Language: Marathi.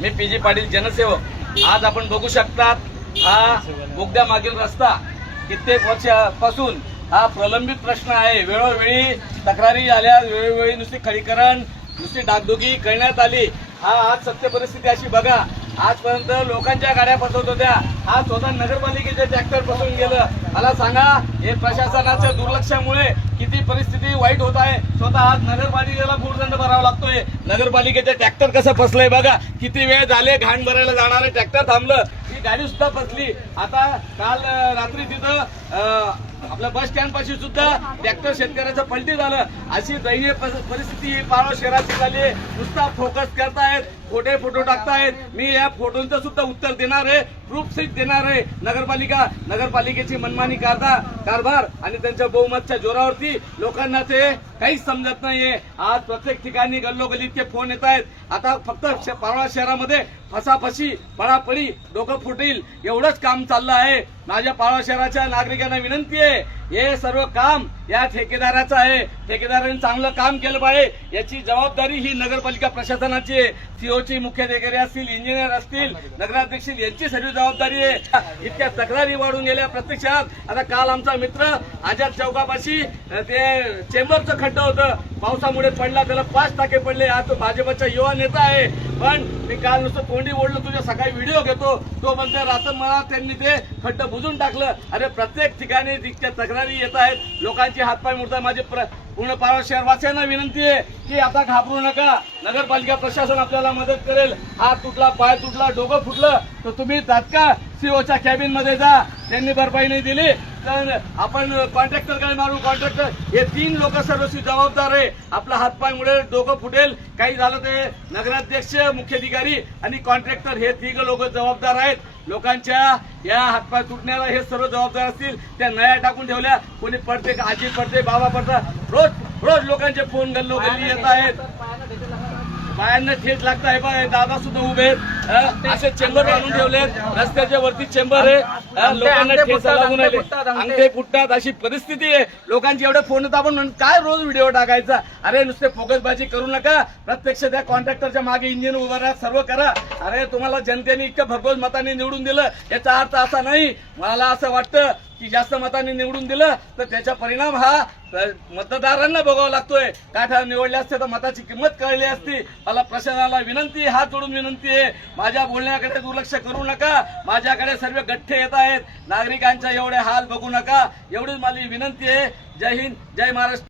मी पीजी पाटील जनसेवक। आज आपण बघू शकतात हा बोगद्या मागील रस्ता कित्येक वर्षापासून हा प्रलंबित प्रश्न आहे। वेळोवेळी तक्रारी आल्या, वेळोवेळी नुसती खडीकरण, नुसती डागडुगी करण्यात आली। आज सत्य परिस्थिती अशी बघा, आजपर्यंत लोकांच्या गाड्या फसवत होत्या, आज स्वतः नगरपालिकेचे ट्रॅक्टर फसवून गेलं। मला सांगा, हे प्रशासनाच्या दुर्लक्षामुळे किती परिस्थिती वाईट होत आहे। स्वतः आज नगरपालिकेला भूर्दंड भरावा लागतोय। नगरपालिकेचे ट्रॅक्टर कसं फसलंय बघा, किती वेळ झाले घाण भरायला जाणारे ट्रॅक्टर थांबलं, ही गाडी सुद्धा फसली। आता काल रात्री तिथं आपल्या बस स्टँड पाशी सुद्धा ट्रॅक्टर शेतकऱ्याचं पलटी झालं। अशी दयनीय परिस्थिती पारोळ शहराची झाली। नुसता फोकस करतायत, खोटे फोटो टाकतायत। मी या फोटोंचं सुद्धा उत्तर देणार आहे, प्रूफ सीट देणार आहे। नगरपालिकेची मनमानी कारभार आणि त्यांच्या बहुमतच्या जोरावरती लोकांना ते काहीच समजत नाहीये। आज प्रत्येक ठिकाणी गल्लोगल्लीत ते फोन येत आहेत। आता फक्त पारोळा शहरामध्ये फसाफसी, पळापळी, डोकं फुटील एवढंच काम चाललं आहे। माझ्या पारोळा शहराच्या नागरिकांना विनंती आहे, हे सर्व काम या ठेकेदाराचं आहे। ठेकेदारांनी चांगलं काम केलं पाहिजे, याची जबाबदारी ही नगरपालिका प्रशासनाची आहे। सीओची मुख्याधिकारी असतील, इंजिनियर असतील, नगराध्यक्ष यांची सर्व जबाबदारी आहे। इतक्या तक्रारी वाढून गेल्या प्रत्यक्षात। आता काल आमचा मित्र आझाद चौकापाशी ते चेंबरचं खड्डं होतं, पावसामुळे पडला, त्याला 5 टाके पडले। आज तो भाजपचा युवा नेता आहे, पण मी काल नुसतं तोंडी ओढलं, तुझ्या सकाळी व्हिडिओ घेतो तो म्हणतो रात्र मला त्यांनी ते खड्डं बुजून टाकलं। अरे प्रत्येक ठिकाणी तितक्या तक्रारी येत आहेत, लोकांचे हातपाय मुडतात। माझे पूर्ण पारोळा शहरवासियांना विनंती आहे की आता घाबरू नका, नगरपालिका प्रशासन आपल्याला मदत करेल। हात तुटला, पाय तुटला, डोकं फुटलं तर तुम्ही तात्काळ सीओच्या कॅबिन मध्ये जा। त्यांनी भरपाई नाही दिली तर आपण कॉन्ट्रॅक्टरकडे मारू। कॉन्ट्रॅक्टर हे 3 लोक सर्वस्वी जबाबदार आहे। आपला हातपाय मुळे डोकं फुटेल, काही झालं ते नगराध्यक्ष, मुख्याधिकारी आणि कॉन्ट्रॅक्टर हे 3 लोक जबाबदार आहेत। लोकांच्या या हातपाय तुटण्याला हे सर्व जबाबदार असतील। त्या नळ्या टाकून ठेवल्या, कोणी पडते, आजी पडते, बाबा पडतात, रोज लोकांचे फोन गल्लोगल्ली येत आहेत। बायांना ठेच लागत आहे बा, दादा सुद्धा उभे आहेत। असे चेंबर आणून ठेवलेत, रस्त्याच्या वरती चेंबर आहे, लोकांना ठेच लागून आले, अंगठे फुटतात, अशी परिस्थिती आहे। लोकांचे एवढे फोन येतात, आपण काय रोज व्हिडिओ टाकायचा? अरे नुसते फोकसबाजी करू नका, प्रत्यक्ष त्या कॉन्ट्रॅक्टरच्या मागे इंजिन उभं राहा, सर्व करा। अरे तुम्हाला जनतेने इतकं भरघोस मताने निवडून दिलं, याचा अर्थ असा नाही। मला असं वाटतं की जास्त मतांनी निवडून दिलं तर त्याचा परिणाम हा मतदारांना भोगावा लागतोय। काठा निवडले असते तर मताची किंमत कळली असती। मला प्रशासनाला विनंती, हात जोडून विनंती आहे, माझ्या बोलण्याकडे दुर्लक्ष करू नका। माझ्याकडे सर्व गठ्ठे येत आहेत, नागरिकांच्या एवढे हाल बघू नका, एवढीच माझी विनंती आहे। जय हिंद, जय महाराष्ट्र।